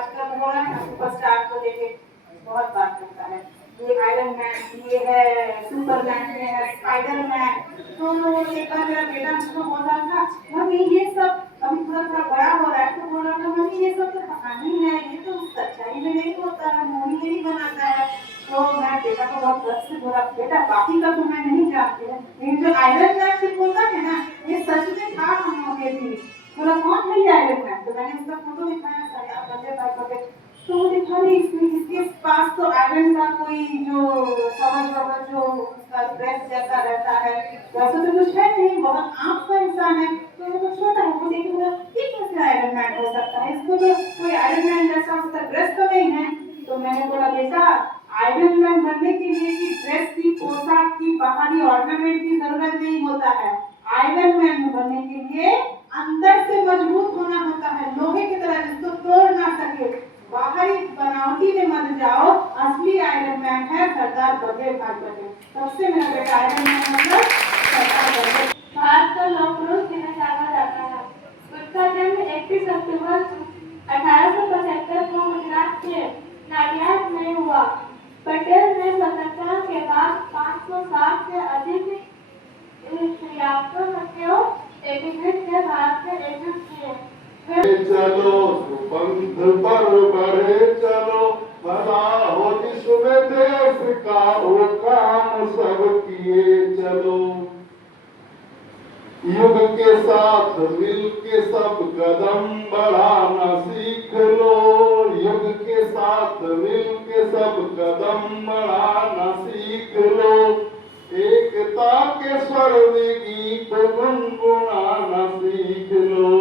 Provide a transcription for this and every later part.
आजकल हो रहा है ना, सुपरस्टार को लेके बहुत बात करता है, ये आयरन मैन, ये है सुपरमैन, ये है स्पाइडरमैन। तो एक बार मेरा बेटा मुझको बोल रहा था, मम्मी ये सब अभी थोड़ा थोड़ा बड़ा हो रहा है, तो बोल रहा था मम्मी ये सब तो कहानी है, ये तो सच्चाई में नहीं होता है, मूवी में ही बनाता है। तो मैं बेटा को बहुत गर्व से बोला, बेटा बाकी का तो मैं नहीं जानती हूँ, लेकिन जो आयरन मैन से बोलता है ना, ये सच में था हम लोग के भी। बोला कौन है ये आयरन मैन? तो मैंने उसका फोटो दिखाया, सरदार वल्लभ भाई पटेल। तो वो दिखा रही, इसके पास तो आयरन का कोई जो समझ जो उसका ड्रेस जैसा रहता है वैसे तो कुछ है नहीं, बहुत आम सा इंसान है। तो वो तो छोटा है, वो देखे बोला ये कैसे आयरन मैन हो सकता है, इसको तो कोई आयरन मैन जैसा उसका ड्रेस तो नहीं है। तो मैंने बोला बेटा, आयरन मैन बनने के लिए कि ड्रेस की, पोशाक की, बाहरी ऑर्नामेंट की जरूरत नहीं होता है। आयरन मैन बनने के लिए अंदर से मजबूत होना होता है, लोहे की तरह जिसको तोड़ ना सके। बाहरी बनावटी में मत जाओ, असली आयरन मैन है सरदार वल्लभ भाई पटेल। सबसे मेरा बेटा आयरन मैन मतलब सरदार वल्लभ। भारत को लौह पुरुष के लिए जाना जाता है। उसका जन्म 31 अक्टूबर 1875 को गुजरात के नाडियाद में हुआ। पटेल ने स्वतंत्रता के बाद 560 से अधिक क्रियात्मकों एकीकृत के भारत में एकजुट किए। चलो सुपंथ पर बढ़े चलो, भला हो जिसमें देश का वो काम सब किए चलो। युग के साथ मिल के सब कदम बढ़ाना सीख लो, युग के साथ मिल के सब कदम बढ़ाना सीख लो। एकता के स्वर में गीत गुनगुनाना सीख लो,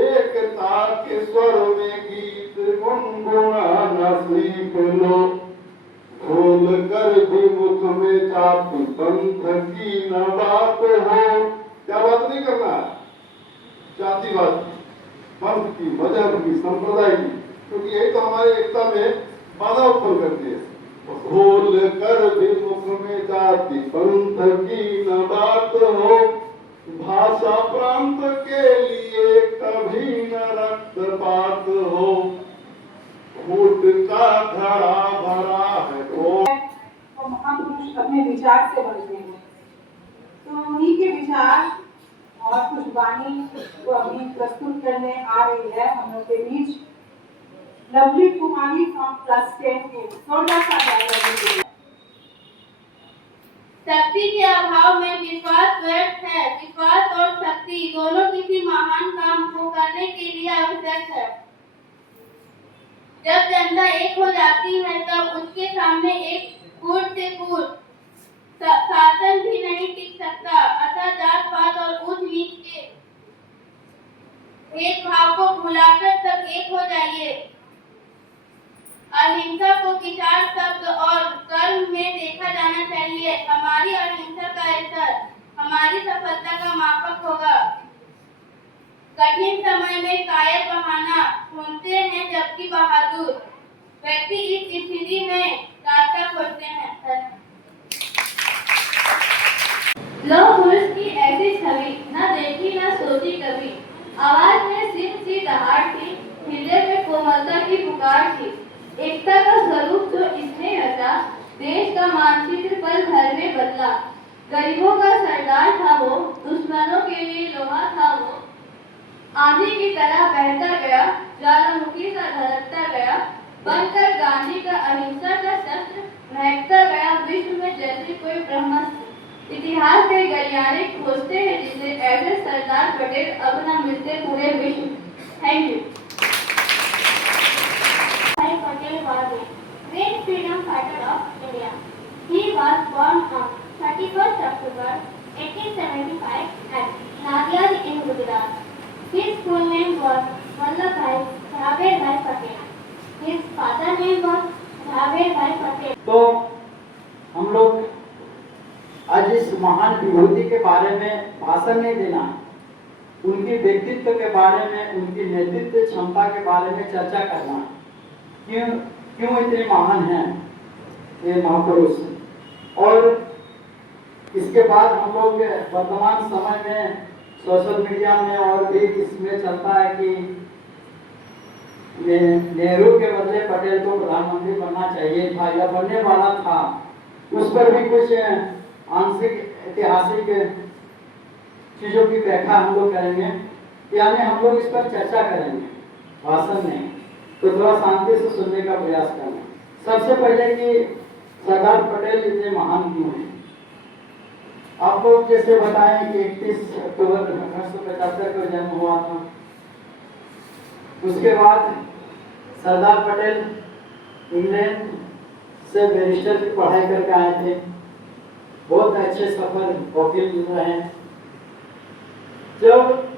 एकता के स्वर में गीत गुनगुनाना सीख लो। खोल कर भी मुख में जाति पंथ की न बात हो, क्या बात नहीं करना है, जातिवाद की, पंथ की, मजहब की, संप्रदाय की, क्योंकि यही तो हमारे एकता में बाधा उत्पन्न करती है। खोल कर भी मुख में जाति पंथ की न बात हो, भाषा प्रांत के लिए कभी न रक्तपात हो। फूट का धरा भरा है तो महापुरुष अपने विचार से बनते हैं, तो उन्हीं के विचार और कुछ वाणी को अभी प्रस्तुत करने आ रही है हम लोग के बीच लवली कुमारी फ्रॉम क्लास 10 के। थोड़ा सा डायलॉग। शक्ति के अभाव में विश्वास व्यर्थ है। विश्वास और शक्ति दोनों किसी महान काम को करने के लिए आवश्यक है। जब जनता एक हो जाती है तब उसके सामने एक फूट से फूट शासन भी नहीं टिक सकता। अतः जात पात और ऊंच नीच के भेदभाव को भुलाकर सब एक हो जाइए। अहिंसा को विचार, शब्द और कर्म में देखा जाना चाहिए। हमारी अहिंसा का असर हमारी सफलता का मापक होगा। कठिन समय में कायर बहाना ढूंढते हैं, जबकि बहादुर व्यक्ति इस स्थिति में रास्ता खोजते हैं। लौह पुरुष की ऐसी छवि न देखी न सोची कभी। आवाज में सिंह सी दहाड़ थी, हृदय में कोमलता की पुकार थी। एकता का स्वरूप जो इसने रचा, देश का मानचित्र पल भर में बदला। गरीबों का सरदार था वो, दुश्मनों के लिए लोहा था वो। आंधी की तरह बहता गया, ज्वालामुखी सा धड़कता गया, बनकर गांधी का अहिंसा का शस्त्र महकता गया विश्व में जैसे कोई ब्रह्मास्त्र। इतिहास के गलियारे खोजते हैं जिसे ऐसे सरदार पटेल अब न मिलते पूरे विश्व। Thank you. Patel was a great freedom fighter of India. He was born on 31st October 1875 at Nadiad in Gujarat. His full name was Vallabhbhai Jhabebhai Patel. His father name was Jhabebhai Patel. तो हम लोग आज इस महान विभूति के बारे में भाषण नहीं देना, उनके व्यक्तित्व के बारे में, उनकी नेतृत्व क्षमता के बारे में चर्चा करना। क्यों इतने महान हैं ये महापुरुष। और इसके बाद हम लोग वर्तमान समय में सोशल मीडिया में और भी इसमें चलता है कि नेहरू के बदले पटेल को प्रधानमंत्री बनना चाहिए था या बनने वाला था, उस पर भी कुछ आंशिक ऐतिहासिक चीजों की व्याख्या हम लोग करेंगे, यानी हम लोग इस पर चर्चा करेंगे भाषण में। तो थोड़ा शांति से सुनने का प्रयास करना। सबसे पहले कि सरदार पटेल इतने महान क्यों हैं। आपको जैसे बताएं कि 31 अक्टूबर 1875 को जन्म हुआ था। उसके बाद सरदार पटेल इंग्लैंड से बैरिस्टर की पढ़ाई करके आए थे। बहुत अच्छे सफल वकील रहे। जब